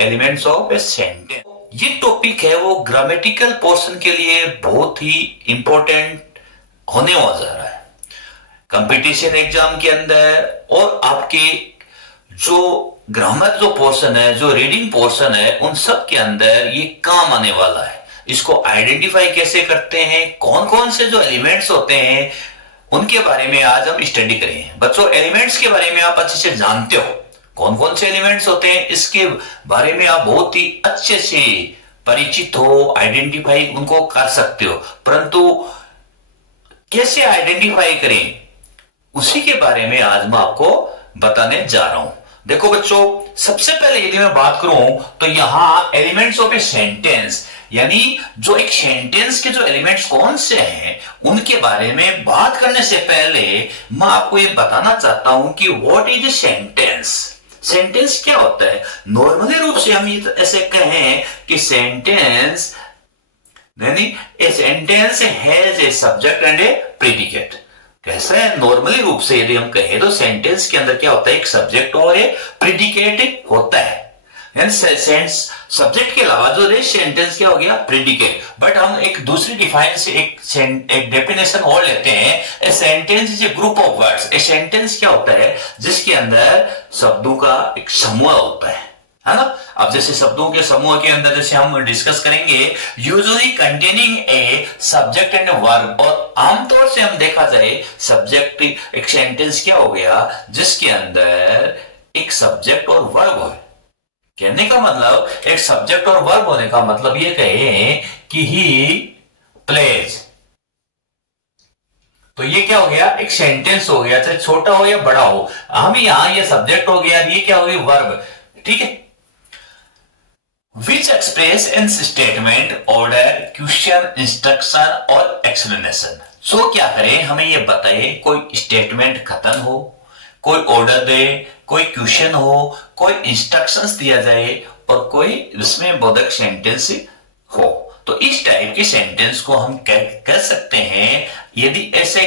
Elements of a sentence. ये topic है वो ग्रामेटिकल पोर्शन के लिए बहुत ही इंपॉर्टेंट होने वाला जा रहा है कंपटीशन एग्जाम के अंदर, और आपके जो ग्रामर जो पोर्शन है, जो रीडिंग पोर्शन है, उन सब के अंदर ये काम आने वाला है। इसको आइडेंटिफाई कैसे करते हैं, कौन कौन से जो एलिमेंट्स होते हैं उनके बारे में आज हम स्टडी करेंगे। बच्चों, एलिमेंट्स के बारे में आप अच्छे से जानते हो, कौन कौन से एलिमेंट्स होते हैं इसके बारे में आप बहुत ही अच्छे से परिचित हो, आइडेंटिफाई उनको कर सकते हो, परंतु कैसे आइडेंटिफाई करें उसी के बारे में आज मैं आपको बताने जा रहा हूं। देखो बच्चों, सबसे पहले यदि मैं बात करूं तो यहां एलिमेंट्स ऑफ ए सेंटेंस, यानी जो एक सेंटेंस के जो एलिमेंट्स कौन से हैं उनके बारे में बात करने से पहले मैं आपको ये बताना चाहता हूं कि what is a sentence. Sentence क्या होता है? नॉर्मली रूप से हम ऐसे कहें कि सेंटेंस यानी a sentence has a subject and A predicate. कैसा है? नॉर्मली रूप से यदि हम कहें तो सेंटेंस के अंदर क्या होता है? एक सब्जेक्ट और एक प्रेडिकेट होता है। सब्जेक्ट के अलावा जो सेंटेंस क्या हो गया? प्रेडिकेट। बट हम एक दूसरी डिफाइन से एक डेफिनेशन और लेते हैं, a sentence is a group of words. A sentence क्या होता है? जिसके अंदर शब्दों का एक समूह होता है ना। अब जैसे शब्दों के समूह के अंदर जैसे हम डिस्कस करेंगे, usually containing a subject and verb, और आमतौर से हम देखा जाए सब्जेक्ट एक सेंटेंस क्या हो गया? जिसके अंदर एक सब्जेक्ट और वर्ब हो। कहने का मतलब एक सब्जेक्ट और वर्ब होने का मतलब ये कहें कि ही प्लेज, तो ये क्या हो गया? एक सेंटेंस हो गया, चाहे छोटा हो या बड़ा हो। हम यहां ये सब्जेक्ट हो गया, ये क्या हो गया? वर्ब। ठीक है। Which express in statement, order, question, instruction और एक्सप्लेनेशन। सो क्या करें? हमें ये बताए कोई स्टेटमेंट खत्म हो, कोई ऑर्डर दे, कोई क्वेश्चन हो, कोई इंस्ट्रक्शंस दिया जाए और कोई इसमें बोधक सेंटेंस हो, तो इस टाइप के सेंटेंस को हम कह सकते हैं। यदि ऐसे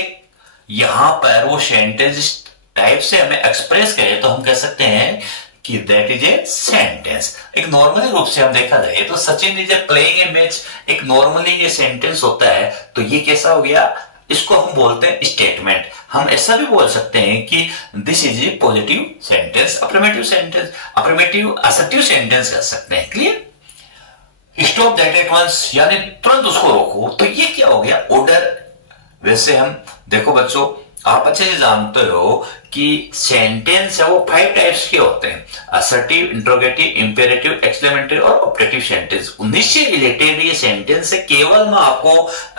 यहां पर वो सेंटेंस इस टाइप से हमें एक्सप्रेस करे तो हम कह सकते हैं कि दैट इज ए सेंटेंस। एक नॉर्मली रूप से हम देखा जाए तो Sachin is a playing a match, एक नॉर्मली ये सेंटेंस होता है, तो ये कैसा हो गया? इसको हम बोलते हैं स्टेटमेंट। हम ऐसा भी बोल सकते हैं कि this is a positive sentence, affirmative sentence, affirmative assertive sentence कर सकते हैं। Clear? Stop that at once, यानी तुरंत उसको रोको, तो ये क्या हो गया? ऑर्डर। वैसे हम देखो बच्चों, आप अच्छे से जानते हो कि सेंटेंस है वो 5 टाइप्स के होते हैं: असर्टिव, इंट्रोगेटिव, इंपेरेटिव, एक्सक्लेमेटरी और ऑब्जेक्टिव सेंटेंस। उन्हीं से रिलेटेड ये सेंटेंस है। केवल मैं आपको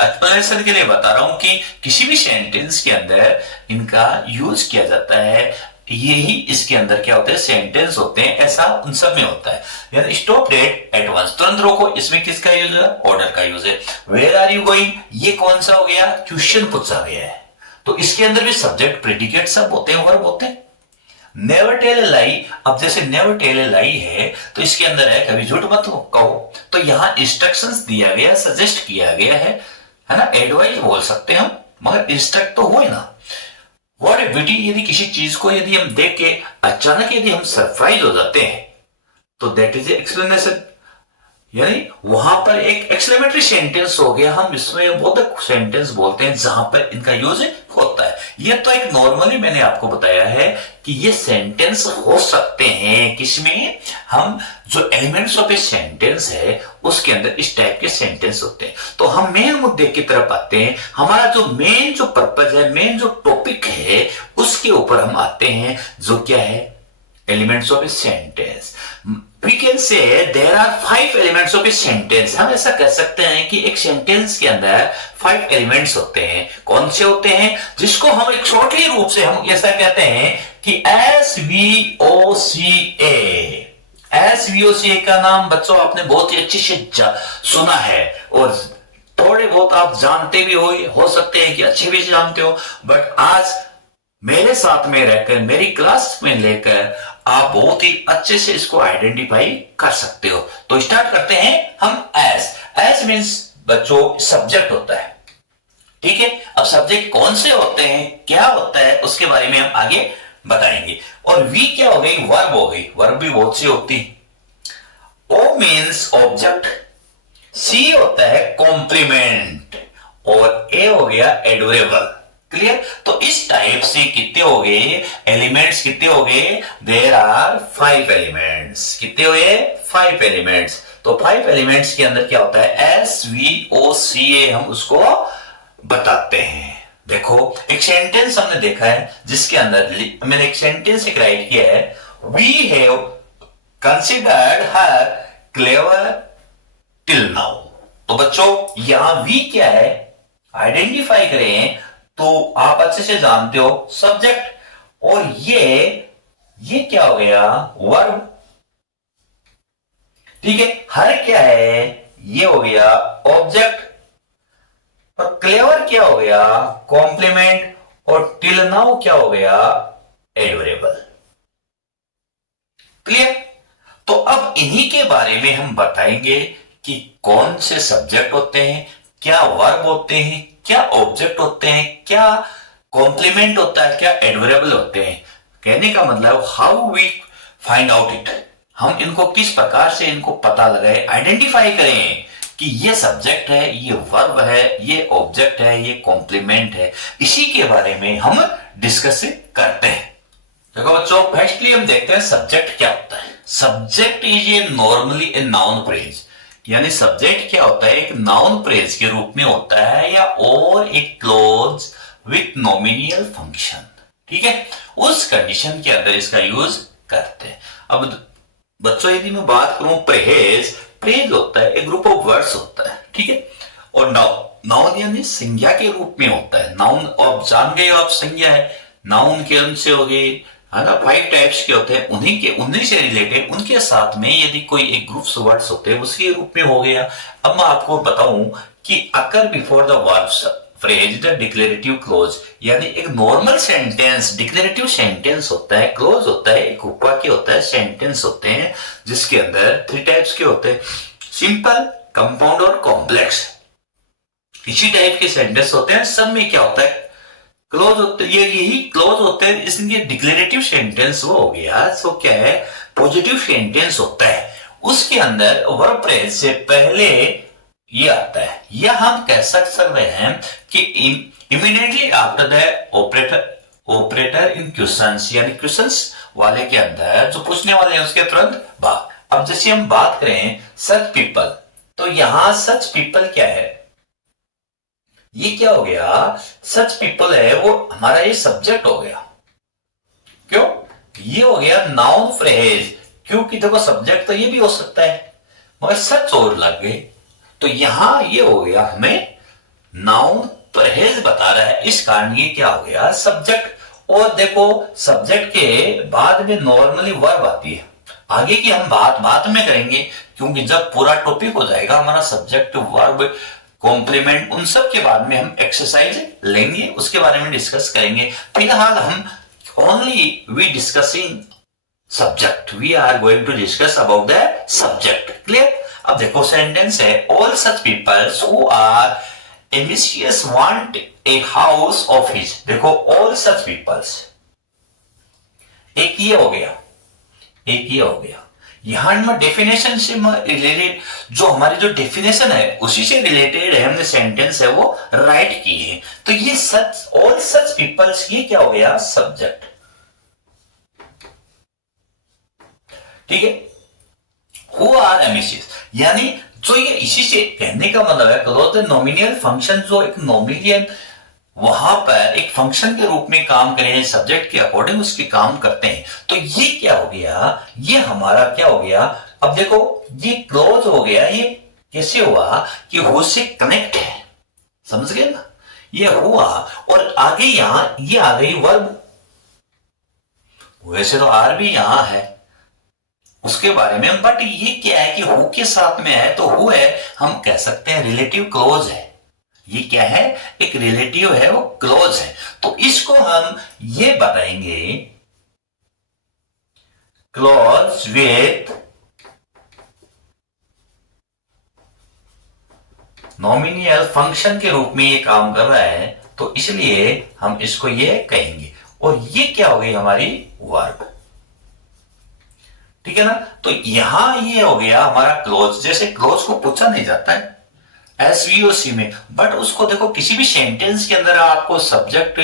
एक्सप्लेनेशन के लिए बता रहा हूं कि किसी भी सेंटेंस के अंदर इनका यूज किया जाता है। यही इसके अंदर क्या होते हैं? सेंटेंस होते हैं। ऐसा उन सब में होता है। यानी स्टॉप डेट एट वंस, तुरंत रोको, इसमें किसका यूज है? ऑर्डर का यूज है। वेयर आर यू गोइंग, ये कौन सा हो गया? क्वेश्चन पूछा गया है, तो इसके अंदर भी सब्जेक्ट प्रेडिकेट सब होते हैं, वर्ब होते हैं। नेवर टेल ए लाई, अब जैसे नेवर टेल ए लाई है तो इसके अंदर है कभी झूठ मत कहो, तो यहां इंस्ट्रक्शंस दिया गया, सजेस्ट किया गया है ना। एडवाइस बोल सकते हैं हम, मगर इंस्ट्रक्ट तो हुए ना। व्हाट ए ब्यूटी, यदि किसी चीज को यदि हम देख के अचानक यदि हम सरप्राइज हो जाते हैं तो दैट इज एक्सप्लेनेशन, यानी वहां पर एक एक्सक्लेमेटरी सेंटेंस हो गया। हम इसमें बोधक सेंटेंस बोलते हैं जहां पर इनका यूज होता है। ये तो एक नॉर्मली मैंने आपको बताया है कि ये सेंटेंस हो सकते हैं किसमें? हम जो एलिमेंट्स ऑफ ए सेंटेंस है उसके अंदर इस टाइप के सेंटेंस होते हैं। तो हम मेन मुद्दे की तरफ आते हैं। हमारा जो मेन जो पर्पज है, मेन जो टॉपिक है, उसके ऊपर हम आते हैं, जो क्या है? Elements of a sentence. We can say there are 5 elements of a sentence. हम ऐसा कह सकते हैं कि एक सेंटेंस के अंदर 5 एलिमेंट्स होते हैं। कौन से होते हैं? जिसको हम एक शॉर्टली रूप से हम ऐसा कहते हैं कि SVOCA। SVOCA का नाम बच्चों आपने बहुत ही अच्छे से सुना है, और थोड़े बहुत आप जानते भी हो सकते हैं कि अच्छे भी जानते हो, बट आज मेरे साथ में रहकर, मेरी क्लास में लेकर आप बहुत ही अच्छे से इसको आइडेंटिफाई कर सकते हो। तो स्टार्ट करते हैं हम। एस मीन्स बच्चों सब्जेक्ट होता है। ठीक है। अब सब्जेक्ट कौन से होते हैं, क्या होता है, उसके बारे में हम आगे बताएंगे। और वी क्या हो गई? वर्ब हो गई। वर्ब भी बहुत सी होती। मीन्स ऑब्जेक्ट, सी होता है कॉम्प्लीमेंट और ए हो गया एडोरेबल। क्लियर? तो इस टाइप से कितने हो गए एलिमेंट्स, कितने हो गए? There are 5 elements. कितने हुए? 5 एलिमेंट्स। तो 5 एलिमेंट्स के अंदर क्या होता है? SVOCA हम उसको बताते हैं। देखो एक सेंटेंस हमने देखा है जिसके अंदर मैंने एक सेंटेंस एक राइट किया है, we have considered her clever till now. तो बच्चों यहां वी क्या है? आइडेंटिफाई करें तो आप अच्छे से जानते हो सब्जेक्ट, और ये क्या हो गया? वर्ब। ठीक है, हर क्या है? ये हो गया ऑब्जेक्ट, और क्लेवर क्या हो गया? कॉम्प्लीमेंट, और टिल नाउ क्या हो गया? एडोरेबल। क्लियर? तो अब इन्हीं के बारे में हम बताएंगे कि कौन से सब्जेक्ट होते हैं, क्या वर्ब होते हैं, क्या ऑब्जेक्ट होते हैं, क्या कॉम्प्लीमेंट होता है, क्या एडोरेबल होते हैं। कहने का मतलब how we find out it, हम इनको किस प्रकार से इनको पता लगाए, आइडेंटिफाई करें कि ये सब्जेक्ट है, ये वर्ब है, ये ऑब्जेक्ट है, ये कॉम्प्लीमेंट है। इसी के बारे में हम डिस्कस करते हैं। देखो बच्चों, फर्स्टली हम देखते हैं सब्जेक्ट क्या होता है। Subject is a normally a noun phrase, यानी सब्जेक्ट क्या होता है? एक नाउन फ्रेज के रूप में होता है, या और एक क्लोज विथ नॉमिनियल फंक्शन। ठीक है, उस कंडीशन के अंदर इसका यूज करते हैं। अब बच्चों यदि मैं बात करूं प्रेज, प्रेज होता है एक ग्रुप ऑफ वर्ड्स होता है। ठीक है, और नाउन यानी संज्ञा के रूप में होता है। नाउन आप जान गए हो, आप संज्ञा है, नाउन के अंश से हो गए, है ना। 5 टाइप्स के होते हैं, उन्हीं से रिलेटेड उनके साथ में यदि कोई एक ग्रुप्स वर्ड्स होते हैं उसके रूप में हो गया। अब मैं आपको बताऊं कि occur before the verbs phrase the declarative clause, यानी एक नॉर्मल सेंटेंस डिक्लेरेटिव सेंटेंस होता है, क्लोज होता है, एक उपवाक्य होता है, सेंटेंस होते हैं जिसके अंदर 3 टाइप्स के होते हैं, सिंपल, कंपाउंड और कॉम्प्लेक्स। इसी टाइप के सेंटेंस होते हैं। सब में क्या होता है? क्लोज होते, ये यही क्लोज होते हैं, इसलिए डिक्लेरेटिव सेंटेंस वो हो गया। सो क्या है? पॉजिटिव सेंटेंस होता है, उसके अंदर वर्ब फ्रेज से पहले ये आता है, या हम कह सकते हैं कि immediately after the operator in questions, यानी क्वेश्चंस वाले के अंदर जो पूछने वाले हैं उसके तुरंत बाद। अब जैसे हम बात करें सच पीपल, तो यहां सच पीपल क्या है? ये क्या हो गया? सच पीपल है, वो हमारा ये सब्जेक्ट हो गया। क्यों? ये हो गया नाउन फ्रेज, क्योंकि देखो सब्जेक्ट तो ये भी हो सकता है, मगर सच और लग गए, तो यहां ये हो गया हमें नाउन फ्रेज बता रहा है, इस कारण ये क्या हो गया? सब्जेक्ट। और देखो सब्जेक्ट के बाद में नॉर्मली वर्ब आती है। आगे की हम बात में करेंगे, क्योंकि जब पूरा टॉपिक हो जाएगा हमारा सब्जेक्ट, वर्ब, कॉम्प्लीमेंट, उन सब के बाद में हम एक्सरसाइज लेंगे, उसके बारे में डिस्कस करेंगे। फिलहाल हम only we discussing subject, we are going to discuss about the subject. Clear? अब देखो सेंटेंस है, all such peoples who are ambitious want a house of his. देखो ऑल सच पीपल्स, एक ये हो गया, एक ये हो गया। यहां में डेफिनेशन से रिलेटेड, जो हमारी जो डेफिनेशन है उसी से रिलेटेड है, हमने सेंटेंस है वो राइट की है। तो ये सच, ऑल सच पीपल्स, ये क्या हो गया? सब्जेक्ट। ठीक है, हु आर एम्बिशियस, यानी जो ये इसी से कहने का मतलब है क्लोज नॉमिनियल फंक्शन, जो एक नॉमिनियल वहां पर एक फंक्शन के रूप में काम करें, सब्जेक्ट के अकॉर्डिंग उसके काम करते हैं। तो ये क्या हो गया? ये हमारा क्या हो गया? अब देखो ये क्लोज हो गया, ये कैसे हुआ? कि हु से कनेक्ट है, समझ गए ना? ये हुआ, और आगे यहां ये आ गई वर्ब। वैसे तो आर भी यहां है उसके बारे में, बट ये क्या है कि हु के साथ में है, तो हु है, हम कह सकते हैं रिलेटिव क्लोज है। ये क्या है? एक रिलेटिव है, वो क्लोज है। तो इसको हम ये बताएंगे क्लोज विथ नॉमिनियल फंक्शन के रूप में ये काम कर रहा है, तो इसलिए हम इसको ये कहेंगे। और ये क्या हो गई? हमारी वर्ब। ठीक है ना। तो यहां ये हो गया हमारा क्लोज, जैसे क्लोज को पूछा नहीं जाता है एसवीओसी में, बट उसको देखो किसी भी सेंटेंस के अंदर आपको सब्जेक्ट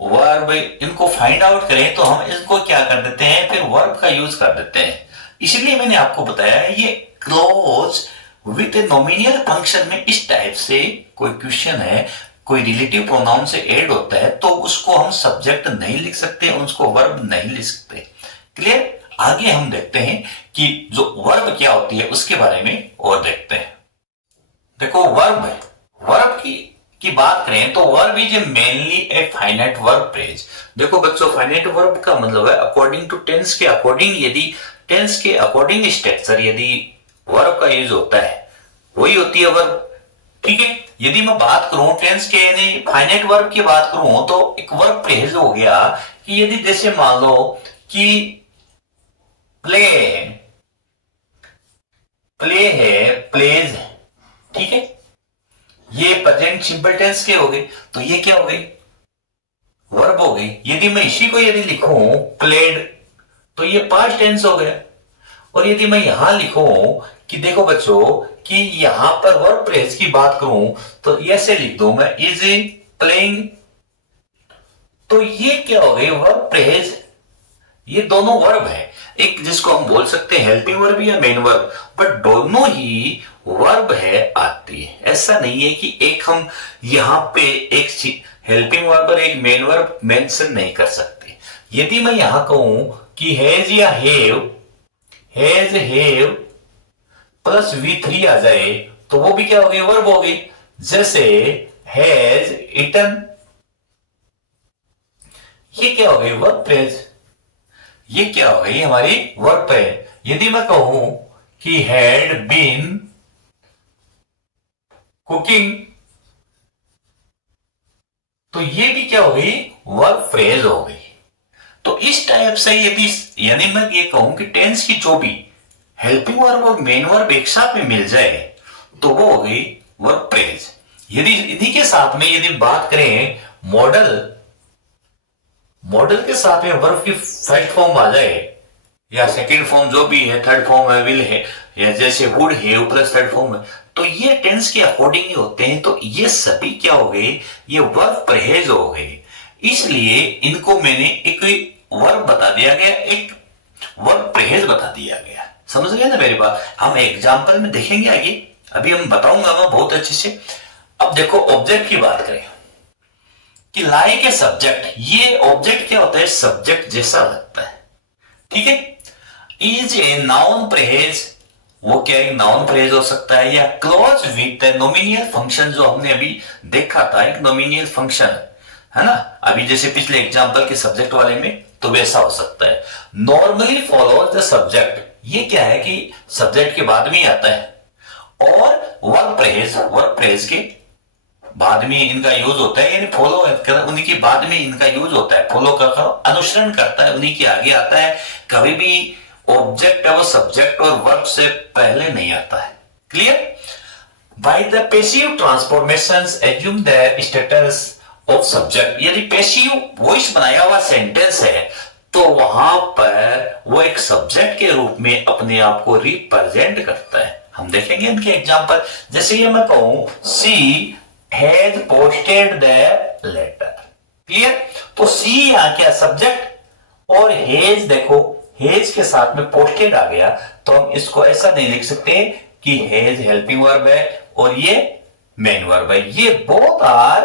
वर्ब इनको फाइंड आउट करें तो हम इसको क्या कर देते हैं, फिर वर्ब का यूज कर देते हैं। इसलिए मैंने आपको बताया ये क्लोज विथ नॉमिनल फंक्शन में इस टाइप से कोई क्वेश्चन है, कोई रिलेटिव प्रोनाउन से ऐड होता है तो उसको हम सब्जेक्ट नहीं लिख सकते, उसको वर्ब नहीं लिख सकते। क्लियर। आगे हम देखते हैं कि जो वर्ब क्या होती है उसके बारे में और देखते हैं। देखो वर्ब की बात करें तो verb is mainly a finite verb phrase. देखो बच्चों, फाइनाइट वर्ब का मतलब है अकॉर्डिंग टू टेंस के अकॉर्डिंग, यदि टेंस के अकॉर्डिंग स्ट्रक्चर यदि वर्ब का यूज होता है वही होती है वर्ब। ठीक है। यदि मैं बात करूं टेंस के यानी फाइनाइट वर्ब की बात करूं तो एक वर्ब फ्रेज हो गया कि यदि जैसे मान लो कि प्ले है, प्लेज है, ठीक है, ये प्रेजेंट सिंपल टेंस के हो गए, तो ये क्या हो गई, वर्ब हो गई। यदि मैं इसी को यदि लिखूं प्लेड तो ये पास्ट टेंस हो गया। और यदि मैं यहां लिखूं कि देखो बच्चों कि यहां पर वर्ब फ्रेज की बात करूं तो ऐसे लिख दूं मैं इज प्लेइंग, तो ये क्या हो गई वर्ब फ्रेज। ये दोनों वर्ब है, एक जिसको हम बोल सकते हैं हेल्पिंग वर्ब या मेन वर्ब, बट दोनों ही वर्ब है आती है। ऐसा नहीं है कि एक हम यहां पे एक हेल्पिंग वर्ब और एक मेन वर्ब मेंशन नहीं कर सकते। यदि मैं यहां कहूं कि हैज या हैव प्लस V3 आ जाए तो वो भी क्या हो गई, वर्ब हो गई। जैसे हैज इटन, ये क्या हो गई, वर्ब फ्रेज। ये क्या हो गई, हमारी वर्ब फ्रेज। यदि मैं कहूं कि हैड बीन कुकिंग तो ये भी क्या हो गई, वर्ब फ्रेज हो गई। तो इस टाइप से यदि यानी मैं ये कहूं कि टेंस की जो भी हेल्पिंग वर्ब और मेन वर्ब एक साथ में मिल जाए तो वो हो गई वर्ब फ्रेज। यदि इन्हीं के साथ में यदि बात करें मॉडल के साथ में वर्ब की फर्स्ट फॉर्म आ जाए या सेकंड फॉर्म जो भी है, थर्ड फॉर्म है, विल है, या जैसे वुड है प्लस थर्ड फॉर्म है, तो ये टेंस के अकॉर्डिंग ही होते हैं। तो ये सभी क्या हो गए, ये वर्ब फ्रेज हो गए। इसलिए इनको मैंने एक वर्ब बता दिया गया, एक वर्ब फ्रेज बता दिया गया। समझ गए ना मेरी बात। हम एग्जांपल में देखेंगे आगे, अभी हम बताऊंगा मैं बहुत अच्छे से। अब देखो ऑब्जेक्ट की बात करें कि लाइक ए सब्जेक्ट, ये ऑब्जेक्ट क्या होता है, सब्जेक्ट जैसा लगता है। ठीक है। इज ए नाउन फ्रेज, वो क्या एक नाउन फ्रेज हो सकता है, या क्लोज विथ नोमिनियल फंक्शन, जो हमने अभी देखा था एक नोमिनियल फंक्शन है ना, अभी जैसे पिछले एग्जांपल के सब्जेक्ट वाले में, तो वैसा हो सकता है। नॉर्मली फॉलो द सब्जेक्ट, ये क्या है कि सब्जेक्ट के बाद में ही आता है। और वर्ब फ्रेज के बाद में इनका यूज होता है, यानी फॉलो उन्हीं के बाद में इनका यूज होता है। फॉलो का अनुसरण करता है, उन्हीं के आगे आता है। कभी भी ऑब्जेक्ट और सब्जेक्ट और वर्ब से पहले नहीं आता है। Clear. By the passive transformations assume the status of subject, यदि पैसिव वॉइस बनाया हुआ सेंटेंस है तो वहां पर वो एक सब्जेक्ट के रूप में अपने आप को रिप्रेजेंट करता है। हम देखेंगे इनके एग्जांपल। जैसे ये मैं कहूं she has posted the letter, clear. तो सी यहां क्या सब्जेक्ट, और हेज देखो हेज के साथ में पोस्टेड आ गया, तो हम इसको ऐसा नहीं लिख सकते कि हेज हेल्पिंग वर्ब है और ये मेन वर्ब है। ये बोथ आर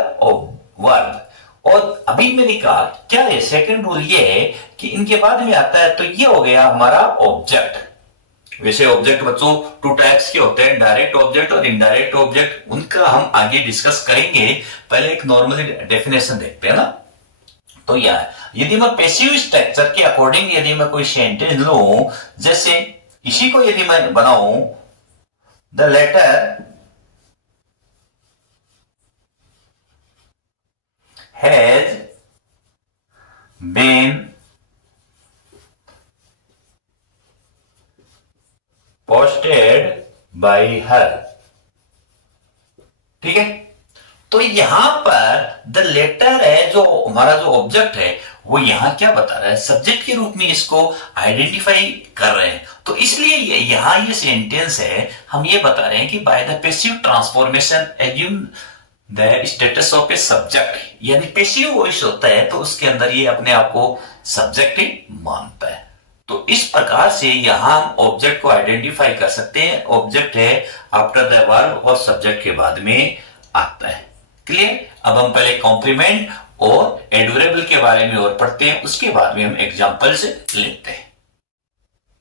वर्ब। और अभी मैंने कहा क्या है, सेकंड रूल ये है कि इनके बाद में आता है तो ये हो गया हमारा ऑब्जेक्ट। वैसे ऑब्जेक्ट बच्चों टू टाइप्स के होते हैं, डायरेक्ट ऑब्जेक्ट और इनडायरेक्ट ऑब्जेक्ट, उनका हम आगे डिस्कस करेंगे। पहले एक नॉर्मली डेफिनेशन देखते हैं ना। तो यदि मैं पैसिव स्ट्रक्चर के अकॉर्डिंग यदि मैं कोई सेंटेंस लूं, जैसे इसी को यदि मैं बनाऊं the letter has been posted by her, ठीक है। तो यहां पर द लेटर है जो हमारा जो ऑब्जेक्ट है वो यहाँ क्या बता रहा है, सब्जेक्ट के रूप में इसको आइडेंटिफाई कर रहे हैं। तो इसलिए यहाँ ये सेंटेंस है, हम ये बता रहे हैं कि by the passive transformation assume the status of a subject, यानी पैसिव वॉइस होता है तो उसके अंदर ये अपने आप को सब्जेक्ट ही मानता है। तो इस प्रकार से यहां हम ऑब्जेक्ट को आइडेंटिफाई कर सकते हैं। ऑब्जेक्ट है आफ्टर द वर्ब और सब्जेक्ट के बाद में आता है। क्लियर? अब हम पहले कॉम्प्लीमेंट और एडवर्बियल के बारे में और पढ़ते हैं, उसके बाद में हम एग्जांपल से लेते हैं।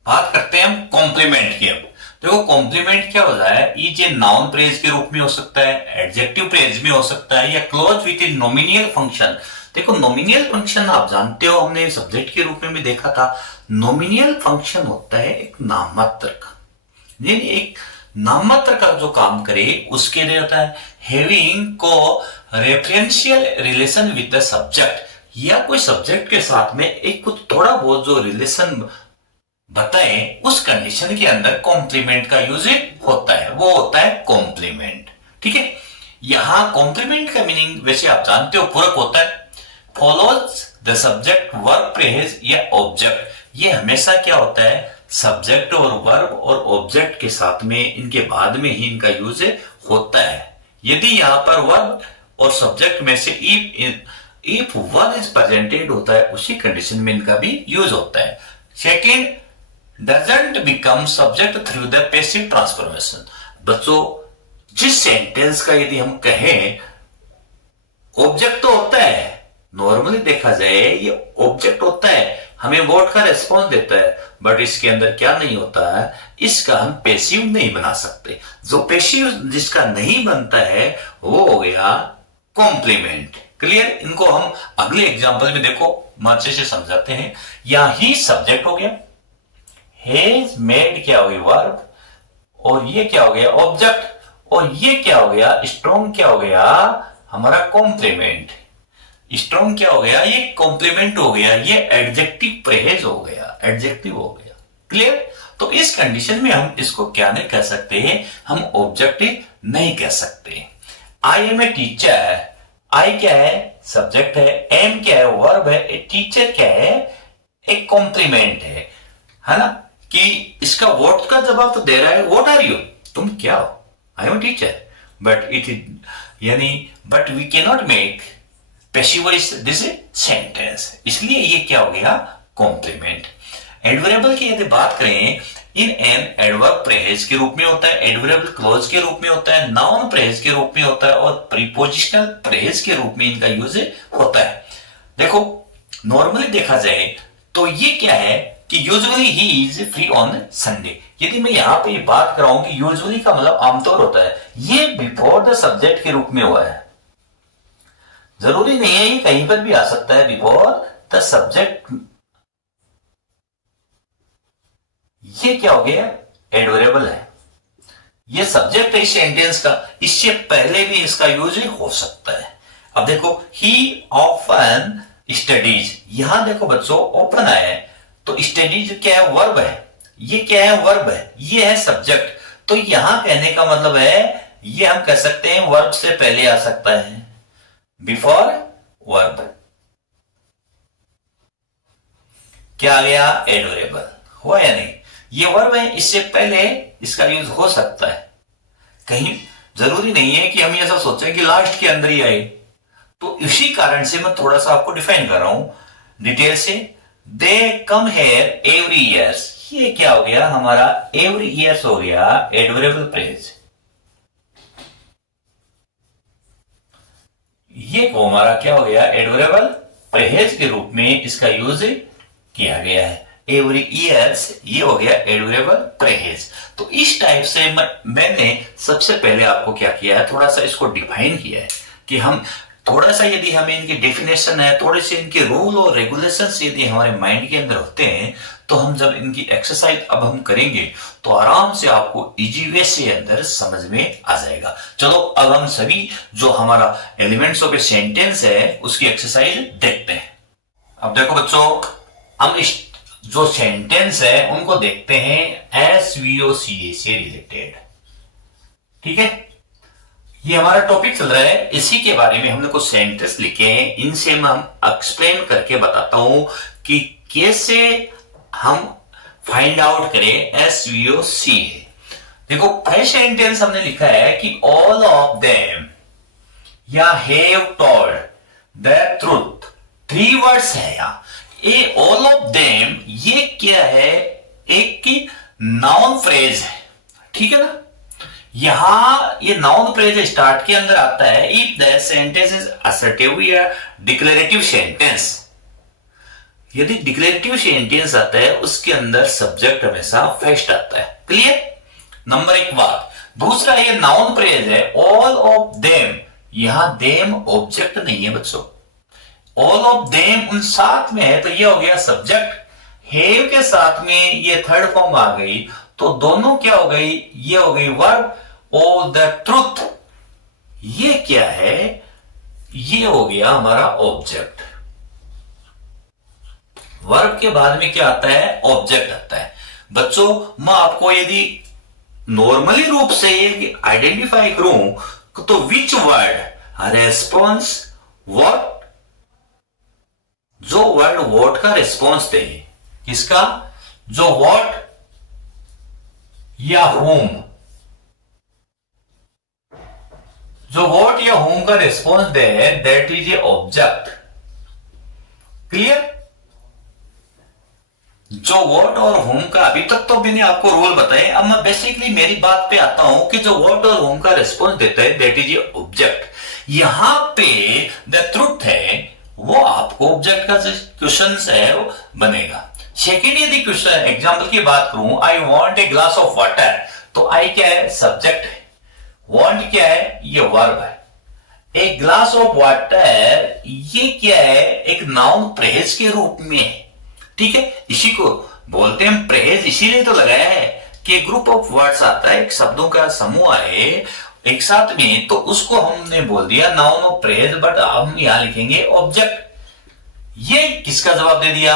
बात करते हैं हम कॉम्प्लीमेंट की। अब देखो कॉम्प्लीमेंट क्या होता है, ये नाउन प्रेज के रूप में हो सकता है, एडजेक्टिव प्रेज में हो सकता है, या क्लोज विथ ए नोमिनियल फंक्शन। देखो नोमिनियल फंक्शन आप जानते हो, हमने सब्जेक्ट के रूप में भी देखा था। नोमिनियल फंक्शन होता है एक नाममात्र का, यानी एक नाममात्र का जो काम करे उसके लिए होता है हैविंग को referential relation with the subject, या कोई सब्जेक्ट के साथ में एक कुछ थोड़ा बहुत जो रिलेशन बताएं, उस कंडीशन के अंदर कॉम्प्लीमेंट का यूज होता है, वो होता है कॉम्प्लीमेंट। ठीक है, यहां कॉम्प्लीमेंट का मीनिंग वैसे आप जानते हो पूरक होता है, follows the subject verb phrase या ऑब्जेक्ट। ये हमेशा क्या होता है, सब्जेक्ट और वर्ब और ऑब्जेक्ट के साथ में इनके बाद में ही इनका यूज होता है। यदि यहां पर वर्ब और सब्जेक्ट में से इफ वन इज प्रेजेंटेड होता है, उसी कंडीशन में इनका भी यूज होता है। Second, doesn't become subject through the passive transformation। बच्चों जिस सेंटेंस का यदि हम कहें ऑब्जेक्ट तो होता है, नॉर्मली देखा जाए ये ऑब्जेक्ट होता है, हमें वर्ड का रेस्पॉन्स देता है, बट इसके अंदर क्या नहीं होता है, इसका हम पैसिव नहीं बना सकते। जो पैसिव जिसका नहीं बनता है वो हो गया कॉम्प्लीमेंट। क्लियर? इनको हम अगले एग्जांपल में देखो अच्छे से समझाते हैं। यहां ही सब्जेक्ट हो गया, हैज मेड क्या हो गया वर्ब, और ये क्या हो गया ऑब्जेक्ट, और ये क्या हो गया स्ट्रॉन्ग, क्या हो गया हमारा कॉम्प्लीमेंट। स्ट्रॉन्ग क्या हो गया, ये कॉम्प्लीमेंट हो गया, ये एडजेक्टिव प्रेज हो गया, एडजेक्टिव हो गया। क्लियर? तो इस कंडीशन में हम इसको क्या नहीं कह सकते हैं, हम ऑब्जेक्टिव नहीं कह सकते। आई एम ए टीचर, आई क्या है सब्जेक्ट है, एम क्या है वर्ब है, टीचर क्या है एक कॉम्प्लीमेंट है ना, कि इसका व्हाट का जवाब तो दे रहा है, व्हाट आर यू, तुम क्या हो, I am teacher, but it यानी but we can not make passive voice this sentence, इसलिए ये क्या हो गया कॉम्प्लीमेंट। एडवर्बियल की यदि बात करें, इन एन एडवर्ब प्रेज के रूप में होता है, एडवर्बियल क्लोज के रूप में होता है, नाउन प्रेज के रूप में होता है, और प्रीपोजिशनल प्रेज के रूप में इनका यूज होता है। देखो नॉर्मली देखा जाए तो ये क्या है कि usually he is free on Sunday. यदि मैं यहां पे बात कर रहा हूं कि यूजुअली का मतलब आमतौर होता है, ये बिफोर द सब्जेक्ट के रूप में हुआ है, जरूरी नहीं है, ये कहीं पर भी आ सकता है बिफोर द सब्जेक्ट। ये क्या हो गया एडवर्बियल है, ये सब्जेक्ट है इस सेंटेंस का, इससे पहले भी इसका यूज हो सकता है। अब देखो ही ऑफन स्टडीज, यहां देखो बच्चों ओपन आया है, तो स्टडीज क्या है वर्ब है, ये क्या है वर्ब है, ये है सब्जेक्ट। तो यहां कहने का मतलब है ये हम कह सकते हैं वर्ब से पहले आ सकता है, बिफोर वर्ब। क्या आ गया एडवर्बियल, हुआ या नहीं, ये वर्ब है, इससे पहले इसका यूज हो सकता है, कहीं जरूरी नहीं है कि हम ऐसा सोचें कि लास्ट के अंदर ही आए। तो इसी कारण से मैं थोड़ा सा आपको डिफाइन कर रहा हूं डिटेल से। दे कम हेयर एवरी ईयर्स, ये क्या हो गया हमारा एवरी ईयर्स हो गया एडवर्बियल प्रेज, ये को हमारा क्या हो गया एडवर्बियल प्रेज के रूप में इसका यूज किया गया है। एवरी ईयर्स ये हो गया एडवर्बियल प्रेज। तो इस टाइप से मैंने सबसे पहले आपको क्या किया है, थोड़ा सा इसको डिफाइन किया है कि हम थोड़ा सा यदि हमें इनकी डेफिनेशन है, थोड़े से इनके रूल और रेगुलेशंस यदि हमारे माइंड के अंदर होते हैं, तो हम जब इनकी एक्सरसाइज अब हम करेंगे तो आराम से आपको इजी वे से अंदर समझ में आ जाएगा। चलो अब हम सभी जो हमारा एलिमेंट्स ऑफ ए सेंटेंस है उसकी एक्सरसाइज देखते हैं। अब देखो बच्चों, हम इस जो सेंटेंस है उनको देखते हैं SVOCA से रिलेटेड। ठीक है, ये हमारा टॉपिक चल रहा है, इसी के बारे में हमने कुछ सेंटेंस लिखे हैं, इनसे हम एक्सप्लेन करके बताता हूं कि कैसे हम फाइंड आउट करें SVOC है। देखो फर्स्ट सेंटेंस हमने लिखा है कि ऑल ऑफ देम या have told the truth, 3 words है यहां। ये ऑल ऑफ देम ये क्या है, एक की नाउन फ्रेज है, ठीक है ना। यहां ये नाउन फ्रेज स्टार्ट के अंदर आता है if the sentence is assertive या डिक्लेरेटिव सेंटेंस। यदि डिक्लेरेटिव सेंटेंस आता है उसके अंदर सब्जेक्ट हमेशा फर्स्ट आता है। क्लियर, नंबर 1 बात। दूसरा ये नाउन फ्रेज है ऑल ऑफ देम, यहां देम ऑब्जेक्ट नहीं है बच्चों, ऑल ऑफ देम उन साथ में है तो ये हो गया सब्जेक्ट। हैव के साथ में ये थर्ड फॉर्म आ गई तो दोनों क्या हो गई, ये हो गई वर्ब। ऑल द ट्रूथ ये क्या है, ये हो गया हमारा ऑब्जेक्ट। वर्ब के बाद में क्या आता है, ऑब्जेक्ट आता है। बच्चों मैं आपको यदि नॉर्मली रूप से ये आइडेंटिफाई करूं तो विच वर्ड रेस्पॉन्स व्हाट, जो वर्ड व्हाट का रिस्पॉन्स दे, किसका, जो व्हाट या होम, जो व्हाट या होम का response they that is A object. Clear, जो व्हाट और होम का अभी तक तो मैंने आपको रोल बताए, अब मैं बेसिकली मेरी बात पे आता हूं कि जो व्हाट और होम का रिस्पॉन्स देता है दैट इज ए ऑब्जेक्ट। यहां पे द ट्रूथ है वो आपको ऑब्जेक्ट का क्वेश्चन है वो बनेगा। सेकेंड यदि क्वेश्चन एग्जाम्पल की बात करूं, I want A glass of water, तो आई क्या है, सब्जेक्ट है। वॉन्ट क्या है, ये वर्ब है। एक ग्लास ऑफ वाटर ये क्या है, एक नाउन प्रेज के रूप में है, ठीक है। इसी को बोलते हैं प्रेज, इसीलिए तो लगाया है कि ग्रुप ऑफ वर्ड्स आता है, एक शब्दों का समूह है एक साथ में, तो उसको हमने बोल दिया नाउन ऑफ प्रेज, बट हम यहां लिखेंगे ऑब्जेक्ट। ये किसका जवाब दे दिया,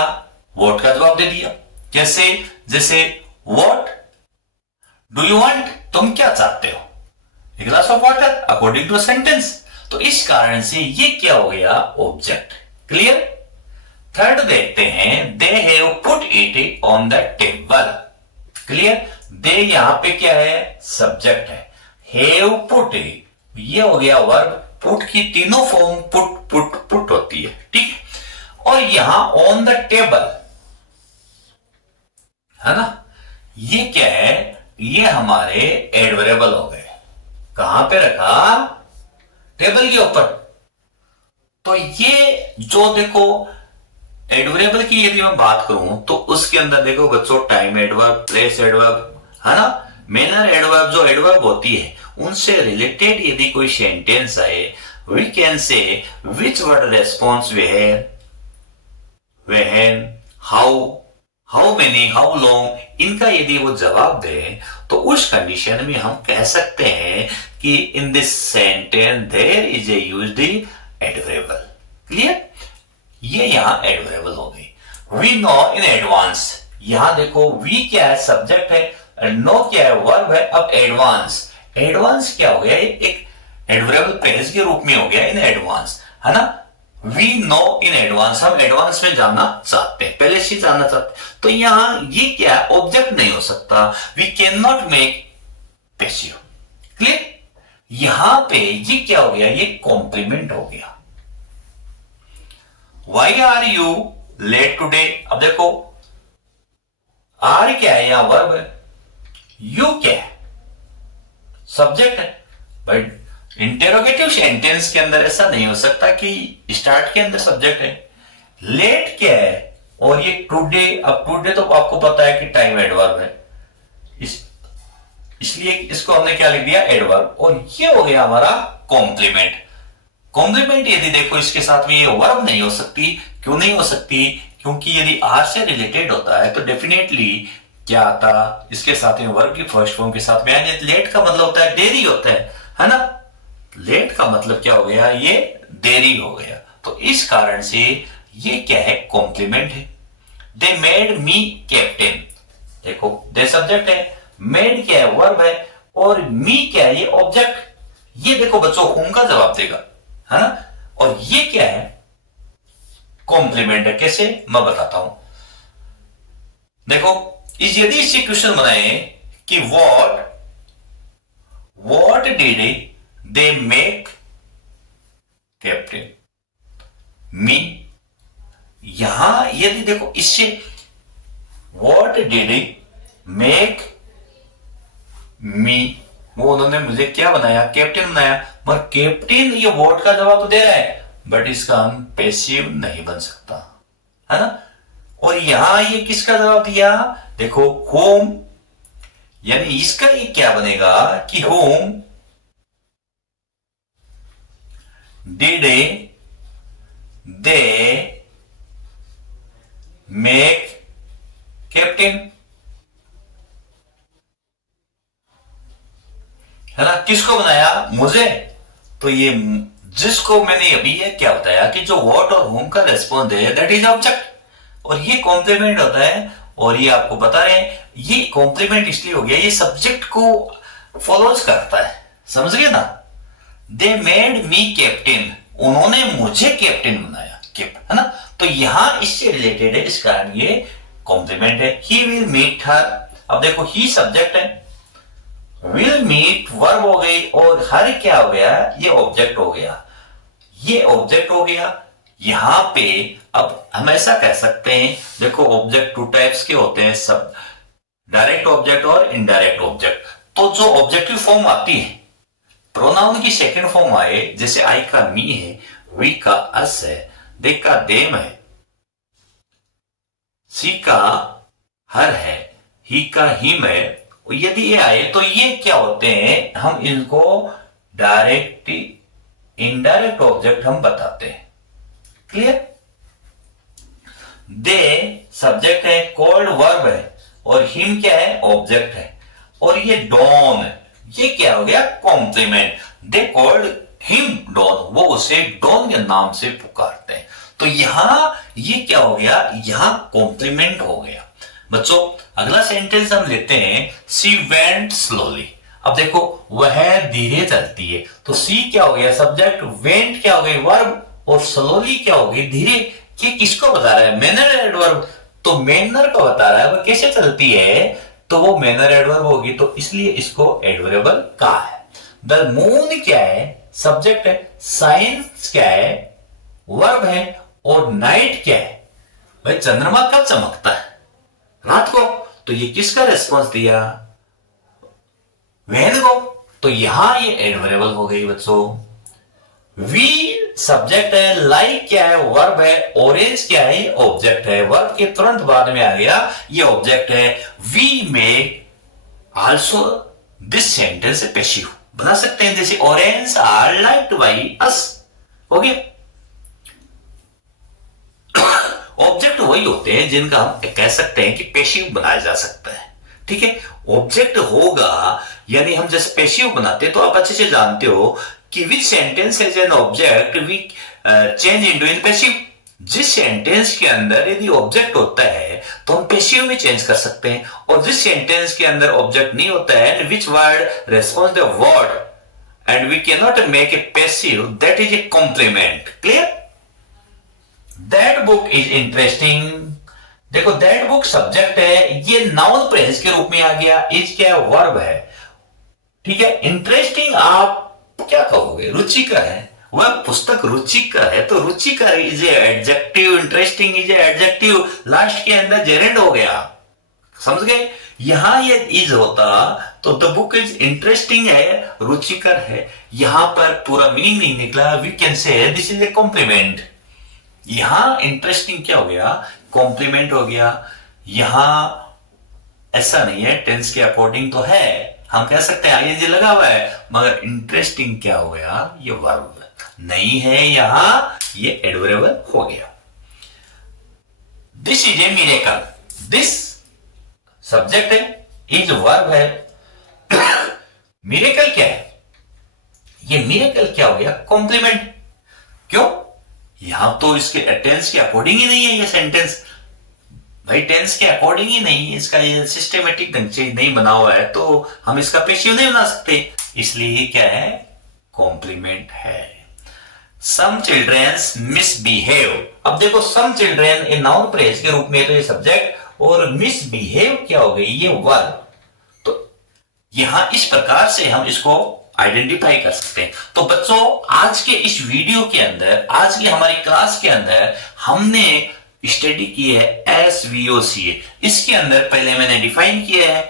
व्हाट का जवाब दे दिया। जैसे जैसे व्हाट डू यू वांट, तुम क्या चाहते हो, a glass of water according to sentence, तो इस कारण से ये क्या हो गया, ऑब्जेक्ट। क्लियर। थर्ड देखते हैं, they have put it on the table. Clear, they यहां पे क्या है, सब्जेक्ट है। हैव पुट ये हो गया वर्ब, पुट की तीनों फॉर्म पुट पुट पुट होती है, ठीक। और यहां ऑन द टेबल है ना, ये क्या है, ये हमारे एडवर्बल हो गए। कहां पे रखा, टेबल के ऊपर। तो ये जो देखो एडवर्बल की यदि मैं बात करूं तो उसके अंदर देखो बच्चों, टाइम एडवर्ब, प्लेस एडवर्ब है ना, मैनर एडवर्ब, जो एडवर्ब होती है उनसे रिलेटेड यदि कोई सेंटेंस आए, we can say which word response when, how many, how long, इनका यदि वो जवाब दे तो उस कंडीशन में हम कह सकते हैं कि in this sentence there is a used adverbial. Clear, ये यहां एडवर्बल हो गई। वी नो इन एडवांस, यहां देखो वी क्या है, सब्जेक्ट है, नो क्या है, वर्ब है। अब एडवांस, एडवांस क्या हो गया, एक एडवर्बल फ्रेज के रूप में हो गया इन एडवांस, है ना। वी नो इन एडवांस, हम एडवांस में जानना चाहते हैं, पहले से जानना चाहते हैं, तो यहां ये क्या है, ऑब्जेक्ट नहीं हो सकता। We can not make passive. Clear, यहां पे ये क्या हो गया, ये कॉम्प्लीमेंट हो गया। Why are you late today, अब देखो आर क्या है, यहां वर्ब है, यू क्या है, सब्जेक्ट है। बट इंटेरोगेटिव सेंटेंस के अंदर ऐसा नहीं हो सकता कि स्टार्ट के अंदर सब्जेक्ट है। लेट क्या है, और ये टुडे, अब टुडे तो आपको पता है कि टाइम एडवर्ब है, इसलिए इसको हमने क्या लिख दिया, एडवर्ब। और ये हो गया हमारा कॉम्प्लीमेंट। कॉम्प्लीमेंट यदि देखो इसके साथ में ये वर्ब नहीं हो सकती, क्यों नहीं हो सकती, क्योंकि यदि आर से रिलेटेड होता है तो डेफिनेटली क्या आता, इसके साथ में वर्ब की फर्स्ट फॉर्म के साथ में आएंगे। लेट का मतलब होता है देरी होता है ना, लेट का मतलब क्या हो गया, ये देरी हो गया। तो इस कारण से ये क्या है, कॉम्प्लीमेंट है। दे मेड मी कैप्टन, देखो दे सब्जेक्ट है, मेड क्या है, वर्ब है, और मी क्या है, ये ऑब्जेक्ट। ये देखो बच्चों होम का जवाब देगा, है ना। और ये क्या है, कॉम्प्लीमेंट है। कैसे, मैं बताता हूं। देखो यदि इससे क्वेश्चन बनाए कि what did they make captain me, यहां यदि देखो इससे व्हाट डिड मेक मी, वो उन्होंने मुझे क्या बनाया, कैप्टन बनाया। मगर कैप्टन ये व्हाट का जवाब तो दे रहा है, बट इसका हम पैसिव नहीं बन सकता, है ना। और यहां ये किसका जवाब दिया, देखो होम, यानी इसका ये क्या बनेगा कि home did they make captain, है ना। किसको बनाया, मुझे। तो ये जिसको मैंने अभी ये क्या बताया कि जो व्हाट और होम का रेस्पॉन्स है दैट इज ऑब्जेक्ट, और ये कॉम्प्लीमेंट होता है। और ये आपको बता रहे हैं ये कॉम्प्लीमेंट इसलिए हो गया, ये सब्जेक्ट को फॉलोज करता है, समझ गए ना। दे मेड मी कैप्टन, उन्होंने मुझे कैप्टन बनाया, है ना। तो यहां इससे रिलेटेड है, इस कारण ये कॉम्प्लीमेंट है। ही विल मीट हर, अब देखो ही सब्जेक्ट है, विल मीट वर्ब हो गई, और हर क्या हो गया, ये ऑब्जेक्ट हो गया, ये ऑब्जेक्ट हो गया। यहां पे अब हम ऐसा कह सकते हैं, देखो ऑब्जेक्ट टू टाइप्स के होते हैं, सब डायरेक्ट ऑब्जेक्ट और इनडायरेक्ट ऑब्जेक्ट। तो जो ऑब्जेक्टिव फॉर्म आती है, प्रोनाउन की सेकंड फॉर्म आए, जैसे आई का मी है, वी का अस है, दे का देम है, सी का हर है, ही का हिम है, यदि ये आए तो ये क्या होते हैं, हम इनको डायरेक्ट इनडायरेक्ट ऑब्जेक्ट हम बताते हैं। क्लियर। दे सब्जेक्ट है, कॉल्ड वर्ब है, और हिम क्या है, ऑब्जेक्ट है, और ये डॉन है, ये क्या हो गया, complement. They called him Don, वो उसे डॉन के नाम से पुकारते हैं। तो यहां ये क्या हो गया, यहां कॉम्प्लीमेंट हो गया। बच्चों अगला सेंटेंस हम लेते हैं, सी वेंट स्लोली। अब देखो वह धीरे चलती है, तो सी क्या हो गया, सब्जेक्ट, वेंट क्या हो गई, वर्ब, और स्लोली क्या हो गई, धीरे। ये किसको बता रहा है, मैनर एडवर्ब, तो मैनर को बता रहा है, वो कैसे चलती है, तो वो मैनर एडवर्ब होगी, तो इसलिए इसको एडवर्बल कहा है। द मून क्या है, सब्जेक्ट है, साइंस क्या है, वर्ब है, और नाइट क्या है, भाई चंद्रमा कब चमकता है, रात को। तो ये किसका रेस्पॉन्स दिया, वैन को, तो यहां ये एडवर्बल हो गई बच्चों। वी सब्जेक्ट है, लाइक क्या है, वर्ब है, ऑरेंज क्या है, ये ऑब्जेक्ट है, वर्ब के तुरंत बाद में आ गया, ये ऑब्जेक्ट है। वी में आल्सो दिस सेंटेंस है पैसिव बना सकते हैं, जैसे orange are liked by us, हो गया। ऑब्जेक्ट वही होते हैं जिनका हम कह सकते हैं कि पैसिव बनाया जा सकता है, ठीक है। ऑब्जेक्ट होगा, यानी हम जैसे पैसिव बनाते हैं, तो आप अच्छे से जानते हो कि which sentence has an object we change into in passive. जिस सेंटेंस के अंदर यदि ऑब्जेक्ट होता है तो हम पैसिव में चेंज कर सकते हैं, और जिस सेंटेंस के अंदर ऑब्जेक्ट नहीं होता है, which word response the word and we can not make a passive, that is a complement. Clear. That book is interesting, देखो दैट बुक सब्जेक्ट है, ये नाउन फ्रेज के रूप में आ गया, इज क्या है, वर्ब है, ठीक है। इंटरेस्टिंग आप क्या कहोगे, रुचिकर है, वह पुस्तक रुचिकर है, तो रुचिकर is adjective, interesting is adjective, last के अंदर जेरेंड हो गया, समझ गए। यहां ये इज होता तो द बुक इज इंटरेस्टिंग है, रुचिकर है, यहां पर पूरा मीनिंग नहीं निकला, we can say this is a complement. यहां इंटरेस्टिंग क्या हो गया, कॉम्प्लीमेंट हो गया। यहां ऐसा नहीं है, टेंस के अकॉर्डिंग तो है, हम कह सकते हैं आईएनजी लगा हुआ है, मगर इंटरेस्टिंग क्या हो गया, ये वर्ब नहीं है, यहां ये एडवर्बल हो गया। This is A miracle, this subject है, इज वर्ब है, मिरेकल क्या है, ये मिरेकल क्या हो गया, कॉम्प्लीमेंट। क्यों, यहां तो इसके टेंस के अकॉर्डिंग ही नहीं है ये सेंटेंस, भाई टेंस के अकॉर्डिंग ही नहीं है, इसका ये सिस्टेमेटिक ढंग से नहीं बना हुआ है, तो हम इसका पैसिव नहीं बना सकते, इसलिए ये क्या है, कॉम्प्लीमेंट है। सम चिल्ड्रेन्स मिसबिहेव, अब देखो सम चिल्ड्रेन ए नाउन फ्रेज के रूप में तो ये सब्जेक्ट और मिसबिहेव क्या हो गई, ये वर्ब। तो यहां इस प्रकार से हम इसको आइडेंटिफाई कर सकते हैं। तो बच्चों आज के इस वीडियो के अंदर, आज की हमारी क्लास के अंदर हमने स्टडी की है SVOCA। इसके अंदर पहले मैंने डिफाइन किया है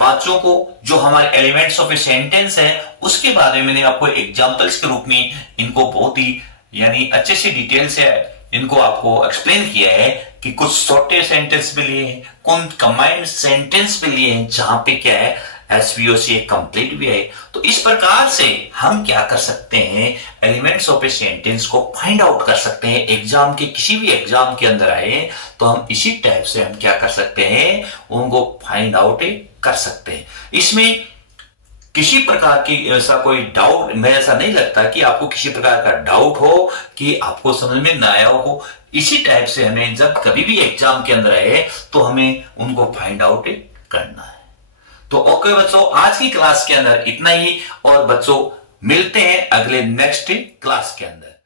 पांचों को, जो हमारे एलिमेंट्स ऑफ ए सेंटेंस है, उसके बाद में मैंने आपको एग्जांपल्स के रूप में इनको बहुत ही यानी अच्छे से डिटेल से इनको आपको एक्सप्लेन किया है कि कुछ शॉर्टे सेंटेंस भी लिए हैं, कुछ कंबाइंड सेंटेंस भी लिए हैं, जहां पे क्या है SVOCA कंप्लीट भी है। तो इस प्रकार से हम क्या कर सकते हैं, एलिमेंट्स ऑफ ए सेंटेंस को फाइंड आउट कर सकते हैं। एग्जाम के किसी भी एग्जाम के अंदर आए तो हम इसी टाइप से हम क्या कर सकते हैं, उनको फाइंड आउट कर सकते हैं। इसमें किसी प्रकार की ऐसा कोई डाउट, मैं ऐसा नहीं लगता कि आपको किसी प्रकार का डाउट हो कि आपको समझ में ना आया हो। इसी टाइप से हमें जब कभी भी एग्जाम के अंदर आए तो हमें उनको फाइंड आउट करना है। तो ओके बच्चों, आज की क्लास के अंदर इतना ही, और बच्चों मिलते हैं अगले नेक्स्ट क्लास के अंदर।